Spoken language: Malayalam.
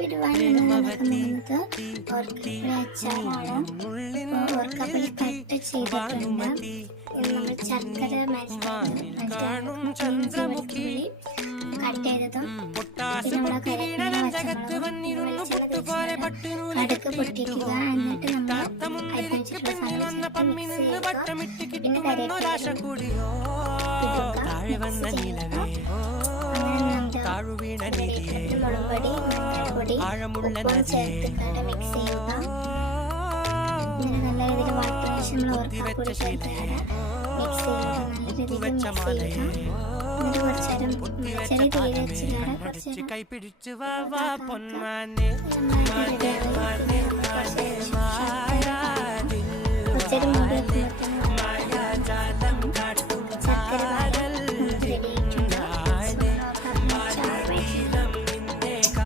എവരിവൺ, നമുക്ക് ഓർക്കപ്പുളി അച്ചാറാണ്. ഓർക്കപ്പുളി കട്ട് ചെയ്തിട്ടുണ്ട്. നമ്മൾ ശർക്കര വെളുത്തുള്ളി കട്ട് ചെയ്തതും നമ്മുടെ കടുക് പൊട്ടിക്കുക. എന്നിട്ട് നമ്മൾ അരിഞ്ഞിട്ടുള്ള പിന്നെ മുളകുപൊടി, മഞ്ഞൾപ്പൊടി, ഉപ്പും ചേർത്തിട്ട് മിക്സ് ചെയ്യുക. ഇങ്ങനെ നല്ല രീതിയിൽ വാട്ടിയ ശേഷം നമ്മൾ ഓർക്കപ്പുളി ചേർത്തിട്ട് മിക്സ് ചെയ്യുക. നല്ല രീതിയിൽ മിക്സ് ചെയ്യുക. എന്നിട്ട് കുറച്ചേരം ചെറിയ തീയിൽ വെച്ചിട്ട് കുറച്ചേരം മൂടി വെക്കുമ്പോൾ